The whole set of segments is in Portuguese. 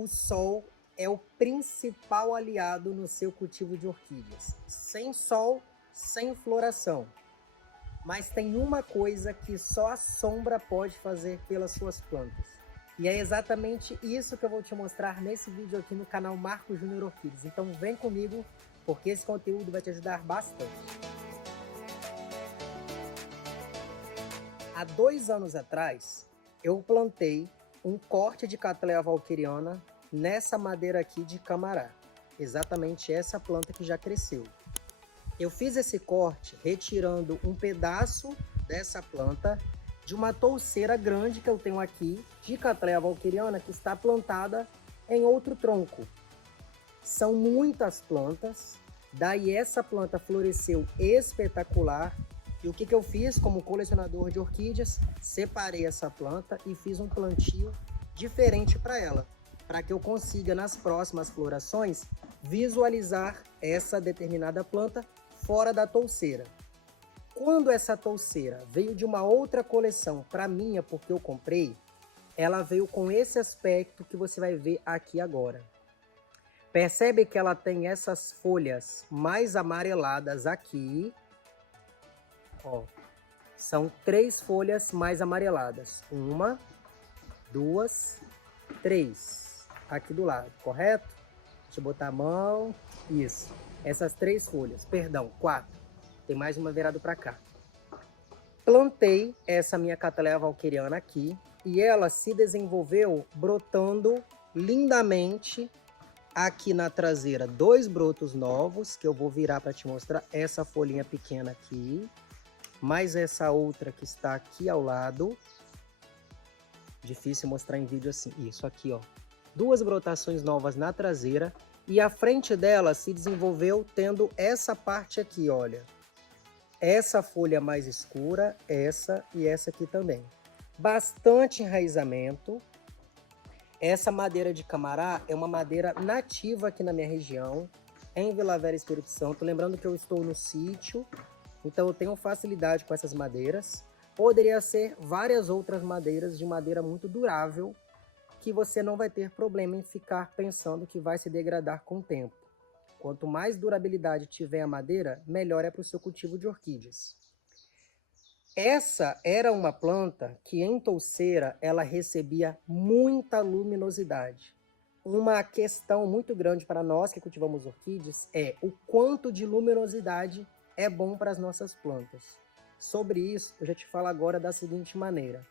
O sol é o principal aliado no seu cultivo de orquídeas. Sem sol, sem floração. Mas tem uma coisa que só a sombra pode fazer pelas suas plantas. E é exatamente isso que eu vou te mostrar nesse vídeo aqui no canal Marcos Júnior Orquídeas. Então vem comigo, porque esse conteúdo vai te ajudar bastante. Há 2 anos atrás, eu plantei um corte de Cattleya valqueriana nessa madeira aqui de camará. Exatamente essa planta que já cresceu. Eu fiz esse corte retirando um pedaço dessa planta de uma touceira grande que eu tenho aqui de Cattleya valqueriana que está plantada em outro tronco. São muitas plantas, daí essa planta floresceu espetacular. E o que eu fiz como colecionador de orquídeas? Separei essa planta e fiz um plantio diferente para ela, para que eu consiga nas próximas florações visualizar essa determinada planta fora da touceira. Quando essa touceira veio de uma outra coleção para minha, porque eu comprei, ela veio com esse aspecto que você vai ver aqui agora. Percebe que ela tem essas folhas mais amareladas aqui. Ó, são 3 folhas mais amareladas. 1, 2, 3. Aqui do lado, correto? Deixa eu botar a mão. Isso. Essas 3 folhas. Perdão, 4. Tem mais uma virada para cá. Plantei essa minha Cattleya valqueriana aqui. E ela se desenvolveu brotando lindamente. Aqui na traseira, 2 brotos novos. Que eu vou virar para te mostrar. Essa folhinha pequena aqui. Mais essa outra que está aqui ao lado. Difícil mostrar em vídeo assim. Isso aqui, ó. 2 brotações novas na traseira. E a frente dela se desenvolveu tendo essa parte aqui, olha. Essa folha mais escura, essa e essa aqui também. Bastante enraizamento. Essa madeira de camará é uma madeira nativa aqui na minha região. Em Vila Velha, Espírito Santo. Lembrando que eu estou no sítio. Então eu tenho facilidade com essas madeiras. Poderia ser várias outras madeiras de madeira muito durável, que você não vai ter problema em ficar pensando que vai se degradar com o tempo. Quanto mais durabilidade tiver a madeira, melhor é para o seu cultivo de orquídeas. Essa era uma planta que em touceira ela recebia muita luminosidade. Uma questão muito grande para nós que cultivamos orquídeas é o quanto de luminosidade é bom para as nossas plantas. Sobre isso, eu já te falo agora da seguinte maneira.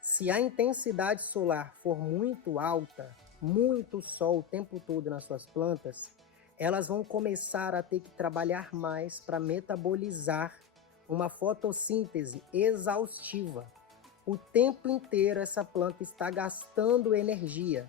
Se a intensidade solar for muito alta, muito sol o tempo todo nas suas plantas, elas vão começar a ter que trabalhar mais para metabolizar uma fotossíntese exaustiva. O tempo inteiro essa planta está gastando energia.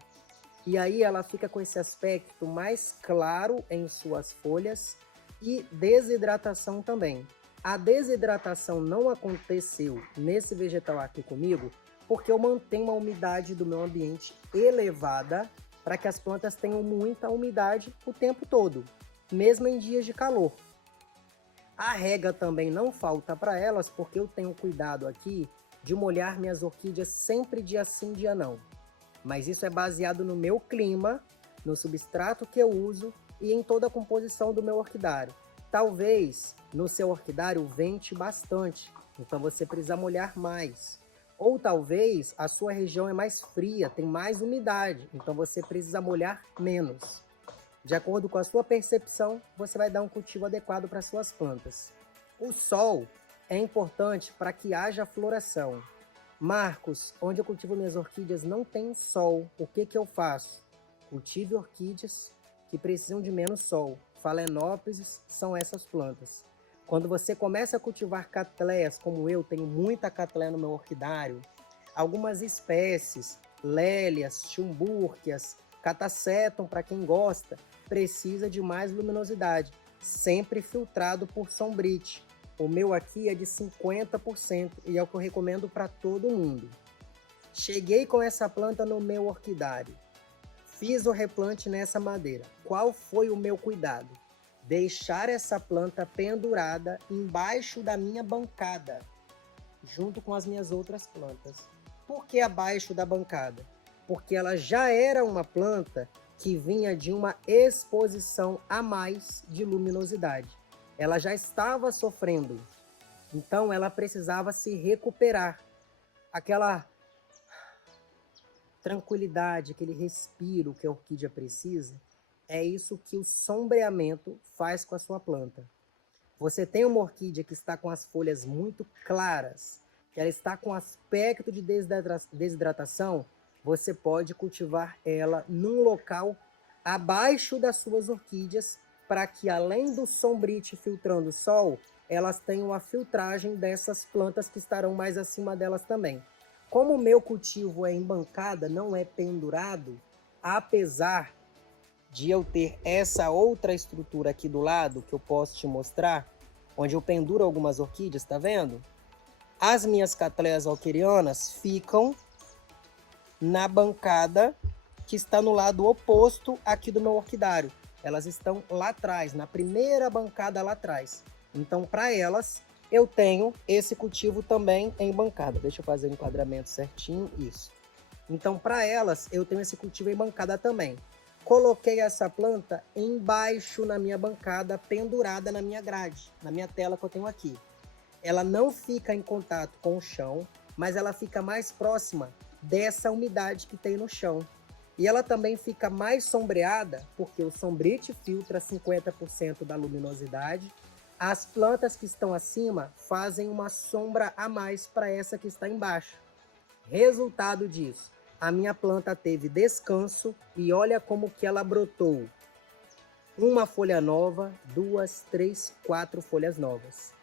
E aí ela fica com esse aspecto mais claro em suas folhas e desidratação também. A desidratação não aconteceu nesse vegetal aqui comigo, porque eu mantenho uma umidade do meu ambiente elevada para que as plantas tenham muita umidade o tempo todo, mesmo em dias de calor. A rega também não falta para elas, porque eu tenho cuidado aqui de molhar minhas orquídeas sempre dia sim, dia não. Mas isso é baseado no meu clima, no substrato que eu uso e em toda a composição do meu orquidário. Talvez no seu orquidário vente bastante, então você precisa molhar mais. Ou talvez a sua região é mais fria, tem mais umidade, então você precisa molhar menos. De acordo com a sua percepção, você vai dar um cultivo adequado para suas plantas. O sol é importante para que haja floração. Marcos, onde eu cultivo minhas orquídeas não tem sol, o que eu faço? Cultive orquídeas que precisam de menos sol. Phalaenopsis são essas plantas. Quando você começa a cultivar Cattleyas, como eu tenho muita Cattleya no meu orquidário, algumas espécies, lélias, chumbúrquias, catasetum, para quem gosta, precisa de mais luminosidade, sempre filtrado por sombrite. O meu aqui é de 50% e é o que eu recomendo para todo mundo. Cheguei com essa planta no meu orquidário. Fiz o replante nessa madeira. Qual foi o meu cuidado? Deixar essa planta pendurada embaixo da minha bancada, junto com as minhas outras plantas. Por que abaixo da bancada? porque ela já era uma planta que vinha de uma exposição a mais de luminosidade. Ela já estava sofrendo, então ela precisava se recuperar. Aquela tranquilidade, aquele respiro que a orquídea precisa, é isso que o sombreamento faz com a sua planta. Você tem uma orquídea que está com as folhas muito claras, que ela está com aspecto de desidratação, você pode cultivar ela num local abaixo das suas orquídeas, para que além do sombrite filtrando o sol, elas tenham a filtragem dessas plantas que estarão mais acima delas também. Como o meu cultivo é em bancada, não é pendurado, apesar de eu ter essa outra estrutura aqui do lado, que eu posso te mostrar, onde eu penduro algumas orquídeas, tá vendo? As minhas catleias valquerianas ficam na bancada que está no lado oposto aqui do meu orquidário. Elas estão lá atrás, na primeira bancada lá atrás. Então, para elas, eu tenho esse cultivo também em bancada. Deixa eu fazer o enquadramento certinho, isso. Então, para elas, eu tenho esse cultivo em bancada também. Coloquei essa planta embaixo na minha bancada, pendurada na minha grade, na minha tela que eu tenho aqui. Ela não fica em contato com o chão, mas ela fica mais próxima dessa umidade que tem no chão. E ela também fica mais sombreada, porque o sombrite filtra 50% da luminosidade. As plantas que estão acima fazem uma sombra a mais para essa que está embaixo. Resultado disso, a minha planta teve descanso e olha como que ela brotou. Uma folha nova, 2, 3, 4 folhas novas.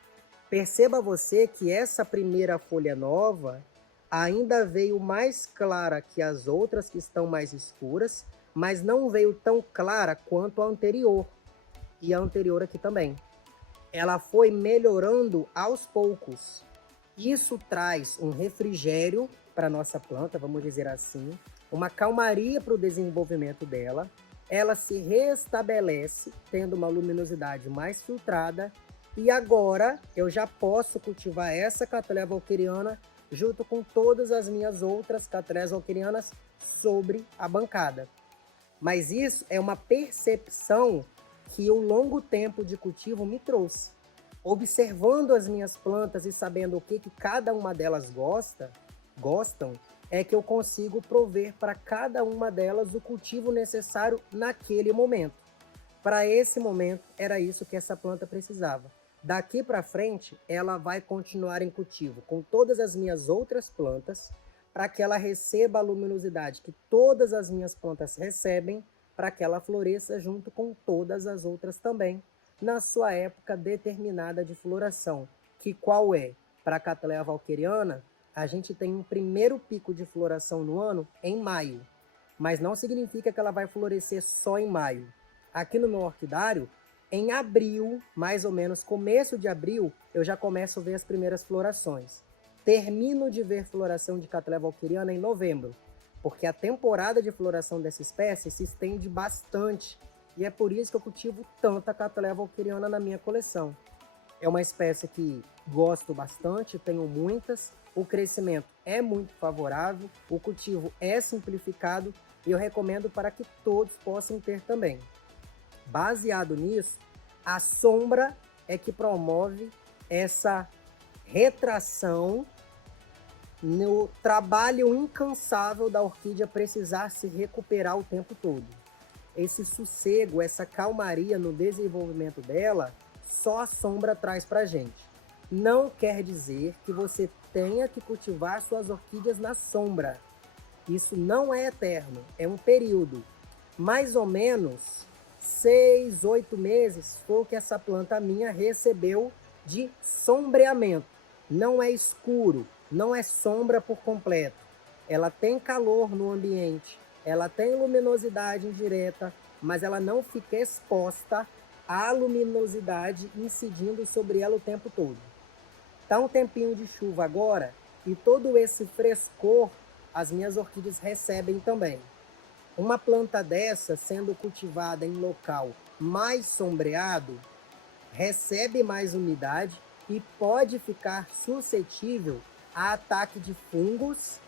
Perceba você que essa primeira folha nova ainda veio mais clara que as outras que estão mais escuras, mas não veio tão clara quanto a anterior. E a anterior aqui também. Ela foi melhorando aos poucos. Isso traz um refrigério para a nossa planta, vamos dizer assim, uma calmaria para o desenvolvimento dela. Ela se restabelece, tendo uma luminosidade mais filtrada. E agora eu já posso cultivar essa Cattleya valqueriana junto com todas as minhas outras Cattleyas valquerianas sobre a bancada. Mas isso é uma percepção que o longo tempo de cultivo me trouxe. Observando as minhas plantas e sabendo o que cada uma delas gostam, é que eu consigo prover para cada uma delas o cultivo necessário naquele momento. Para esse momento, era isso que essa planta precisava. Daqui para frente, ela vai continuar em cultivo com todas as minhas outras plantas, para que ela receba a luminosidade que todas as minhas plantas recebem, para que ela floresça junto com todas as outras também, na sua época determinada de floração, que qual é? Para a Cattleya valqueriana, a gente tem um primeiro pico de floração no ano em maio, mas não significa que ela vai florescer só em maio. Aqui no meu orquidário, em abril, mais ou menos começo de abril, eu já começo a ver as primeiras florações. Termino de ver floração de Cattleya valqueriana em novembro, porque a temporada de floração dessa espécie se estende bastante, e é por isso que eu cultivo tanta Cattleya valqueriana na minha coleção. É uma espécie que gosto bastante, tenho muitas, o crescimento é muito favorável, o cultivo é simplificado e eu recomendo para que todos possam ter também. Baseado nisso, a sombra é que promove essa retração no trabalho incansável da orquídea precisar se recuperar o tempo todo. Esse sossego, essa calmaria no desenvolvimento dela, só a sombra traz pra gente. Não quer dizer que você tenha que cultivar suas orquídeas na sombra. Isso não é eterno, é um período. Mais ou menos 6, 8 meses foi o que essa planta minha recebeu de sombreamento. Não é escuro, não é sombra por completo. Ela tem calor no ambiente, ela tem luminosidade indireta, mas ela não fica exposta à luminosidade incidindo sobre ela o tempo todo. Tá um tempinho de chuva agora e todo esse frescor as minhas orquídeas recebem também. Uma planta dessa, sendo cultivada em local mais sombreado, recebe mais umidade e pode ficar suscetível a ataque de fungos,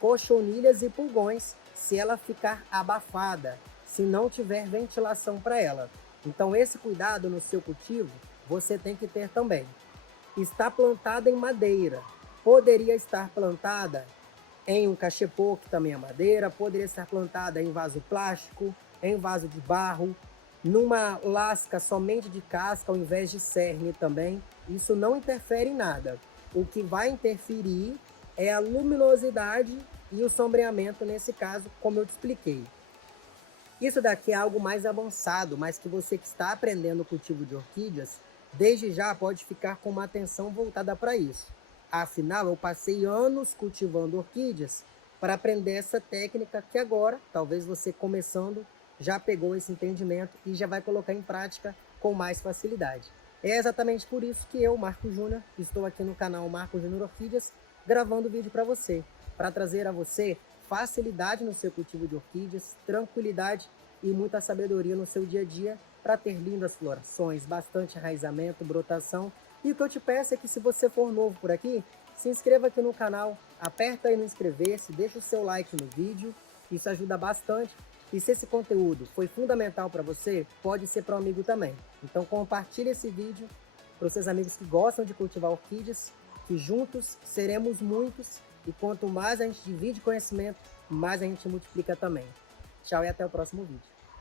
cochonilhas e pulgões, se ela ficar abafada, se não tiver ventilação para ela. Então esse cuidado no seu cultivo você tem que ter também. Está plantada em madeira, poderia estar plantada em um cachepô, que também é madeira, poderia estar plantada em vaso plástico, em vaso de barro, numa lasca somente de casca ao invés de cerne também. Isso não interfere em nada. O que vai interferir é a luminosidade e o sombreamento nesse caso, como eu te expliquei. Isso daqui é algo mais avançado, mas que você que está aprendendo o cultivo de orquídeas, desde já pode ficar com uma atenção voltada para isso. Afinal, eu passei anos cultivando orquídeas para aprender essa técnica que agora, talvez você começando, já pegou esse entendimento e já vai colocar em prática com mais facilidade. É exatamente por isso que eu, Marco Júnior, estou aqui no canal Marco Júnior Orquídeas, gravando vídeo para você, para trazer a você facilidade no seu cultivo de orquídeas, tranquilidade e muita sabedoria no seu dia a dia para ter lindas florações, bastante enraizamento, brotação. E o que eu te peço é que se você for novo por aqui, se inscreva aqui no canal, aperta aí no inscrever-se, deixa o seu like no vídeo, isso ajuda bastante. E se esse conteúdo foi fundamental para você, pode ser para um amigo também. Então compartilhe esse vídeo para os seus amigos que gostam de cultivar orquídeas, que juntos seremos muitos e quanto mais a gente divide conhecimento, mais a gente multiplica também. Tchau e até o próximo vídeo.